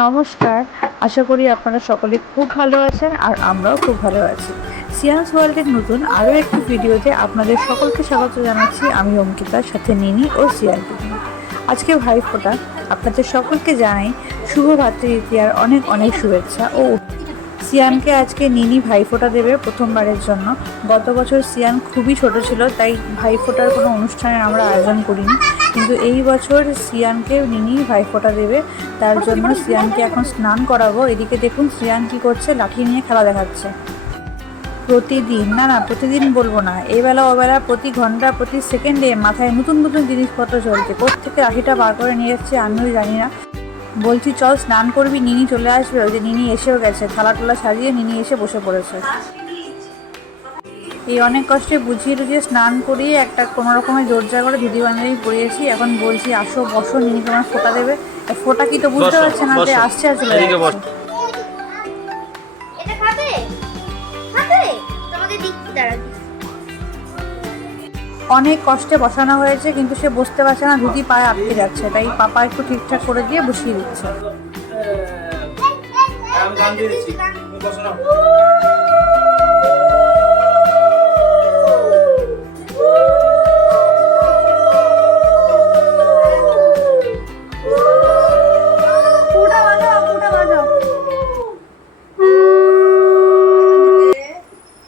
নমস্কার। আশা করি আপনারা সকলে খুব ভালো আছেন আর আমরাও খুব ভালো আছি। সিয়ান্স ওয়ার্ল্ডের নতুন আরও একটি ভিডিওতে আপনাদের সকলকে স্বাগত জানাচ্ছি। আমি অঙ্কিতার সাথে নিনি ও সিয়ার দিদি। আজকে ভাইফোঁটা, আপনাদের সকলকে জানাই শুভ ভাতৃদ্বিতীয়ার অনেক অনেক শুভেচ্ছা ও সিয়ানকে আজকে নিনি ভাইফোঁটা দেবে প্রথমবারের জন্য। গত বছর সিয়ান খুবই ছোট ছিল, তাই ভাইফোঁটার কোনো অনুষ্ঠানের আমরা আয়োজন করিনি, কিন্তু এই বছর সিয়ানকে নিনি ভাইফোঁটা দেবে। তার জন্য সিয়ানকে এখন স্নান করাবো। এদিকে দেখুন সিয়ান কী করছে, লাঠি নিয়ে খেলা দেখাচ্ছে। প্রতিদিন বলবো না, এবেলা ওবেলা প্রতি ঘন্টা প্রতি সেকেন্ডে মাথায় নতুন নতুন জিনিসপত্র চলছে। কোত্থেকে লাঠিটা বার করে নিয়ে যাচ্ছে আমিও জানি না। বলছি চল স্নান করবি, নিনি চলে আসবে। ওই যে নিনি এসেও গেছে, থালা টালা সাজিয়ে নিনি এসে বসে পড়েছে। এই অনেক কষ্টে বুঝিয়ে টুঝিয়ে স্নান করিয়ে একটা কোনো রকমের জোরজা করে ধুতি বান্ধবী পরিয়েছি। এখন বলছি আসো বসো, নিনি তোমার ফোঁটা দেবে। ফোঁটা কি তো বুঝতে পারছে না, যে আসছে আর চলে যাচ্ছে। অনেক কষ্টে বসানো হয়েছে, কিন্তু সে বসতে পারছে না, ধুতি পায়ে আটকে যাচ্ছে। তাই পাপা একটু ঠিকঠাক করে দিয়ে বসিয়ে দিচ্ছে।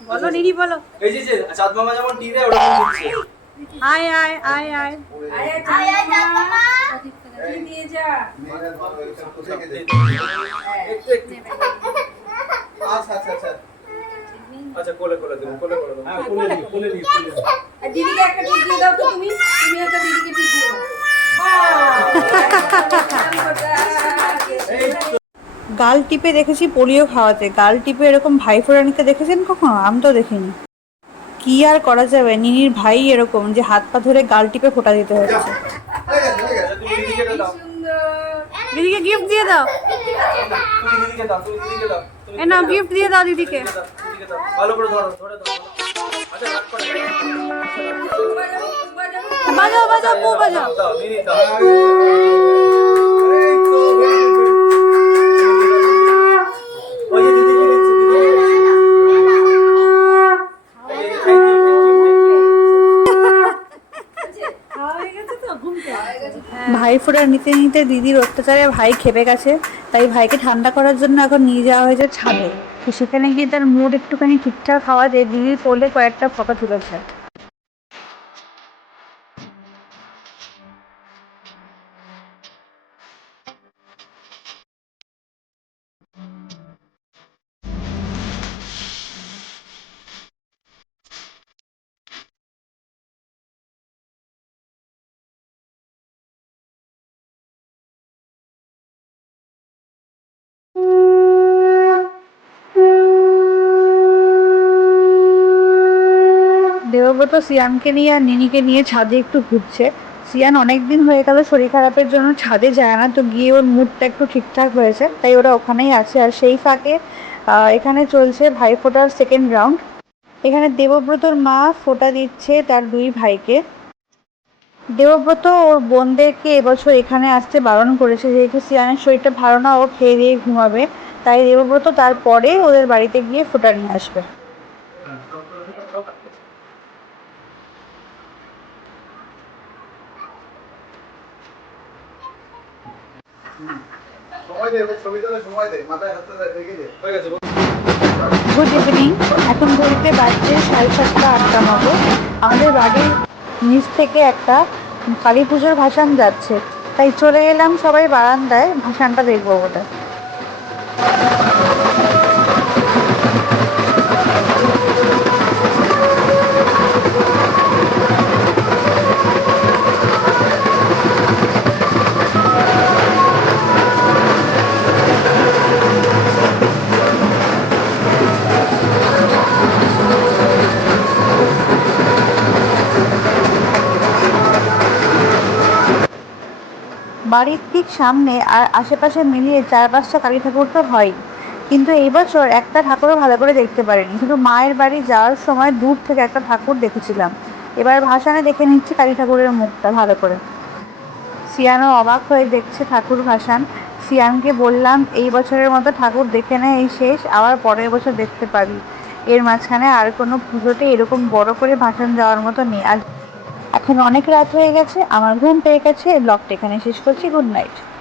বলো নিনি বলো। এই যে চাঁদ মামা যেমন টি দেয় ওরকম দিচ্ছে। আয় আয় আয় আয় আয় চাঁদ মামা টি দিয়ে যা। আচ্ছা আচ্ছা আচ্ছা আচ্ছা কোলে দেবো, কোলে দেবো। হ্যাঁ কোলে দি। আর দিদিকে একটা টি দিয়ে দাও তো, তুমি একটা দিদিকে টি দিয়ে দাও। গাল টিপে দেখেছি পোলিও খাওয়াতে, গাল টিপে এরকম ভাইফোঁটা নিতে দেখেছেন কখনো? আমি তো দেখিনি। কি আর করা যাবে, নিনির ভাই এরকম যে হাত পা ধরে গাল টিপে ফোঁটা দিতে হচ্ছে। দিদিকে গিফট দিয়ে দাও। এ নাও গিফট দিয়ে দাও দিদিকে। ভালো করে ধরো। আচ্ছা রাখ করে। বাজাও বাজাও পু বাজাও। দাও নিনি দাও। ওই যে দিদি কি দিচ্ছে, ভাইফোঁটা নিতে নিতে দিদির অত্যাচারে ভাই খেপে গেছে, তাই ভাইকে ঠান্ডা করার জন্য এখন নিয়ে যাওয়া হয়েছে ছাদে। তো সেখানে গিয়ে তার মুড একটুখানি ঠিকঠাক হওয়া যে দিদির কোলে কয়েকটা ফটো তুলেছে। দেবব্রত সিয়ানকে নিয়ে আর নিনিকে নিয়ে ছাদে একটু ঘুরছে। সিয়ান অনেক দিন হয়ে গেল শরীর খারাপের জন্য ছাদে যায় না, তো গিয়ে ওর মুডটা একটু ঠিকঠাক হয়েছে, তাই ওরা ওখানেই আছে। আর সেই ফাঁকে এখানে চলছে ভাইফোঁটার সেকেন্ড রাউন্ড। এখানে দেবব্রতর মা ফোঁটা দিচ্ছে তার দুই ভাইকে। দেবব্রত ওর বোনদেরকে এবছর এখানে আসতে বারণ করেছে, যেহেতু সিয়ানের শরীরটা ভালো না, ও খেয়ে দিয়ে ঘুমাবে। তাই দেবব্রত তারপরে ওদের বাড়িতে গিয়ে ফোঁটা নিয়ে আসবে। Good evening. এখন ঘড়িতে বাজছে 7:30-8টা মতো। আমাদের বাড়ির নিচ থেকে একটা কালী পুজোর ভাসান যাচ্ছে, তাই চলে এলাম সবাই বারান্দায় ভাসানটা দেখবো বলে। বাড়ির ঠিক সামনে আর আশেপাশে মিলিয়ে 4-5টা কালী ঠাকুর তো হয়, কিন্তু এই বছর একটা ঠাকুরও ভালো করে দেখতে পারিনি। শুধু মায়ের বাড়ি যাওয়ার সময় দূর থেকে একটা ঠাকুর দেখেছিলাম। এবার ভাসানে দেখে নিচ্ছি কালী ঠাকুরের মুখটা ভালো করে। সিয়ানো অবাক হয়ে দেখছে ঠাকুর ভাসান। সিয়ামকে বললাম এই বছরের মতো ঠাকুর দেখে নে, এই শেষ, আবার পরের বছর দেখতে পাবি। এর মাঝখানে আর কোনো পুজোতে এরকম বড় করে ভাসান যাওয়ার মতো নেই। আর এখন অনেক রাত হয়ে গেছে, আমার ঘুম পেয়ে গেছে। ব্লগটা এখানে শেষ করছি। Good night.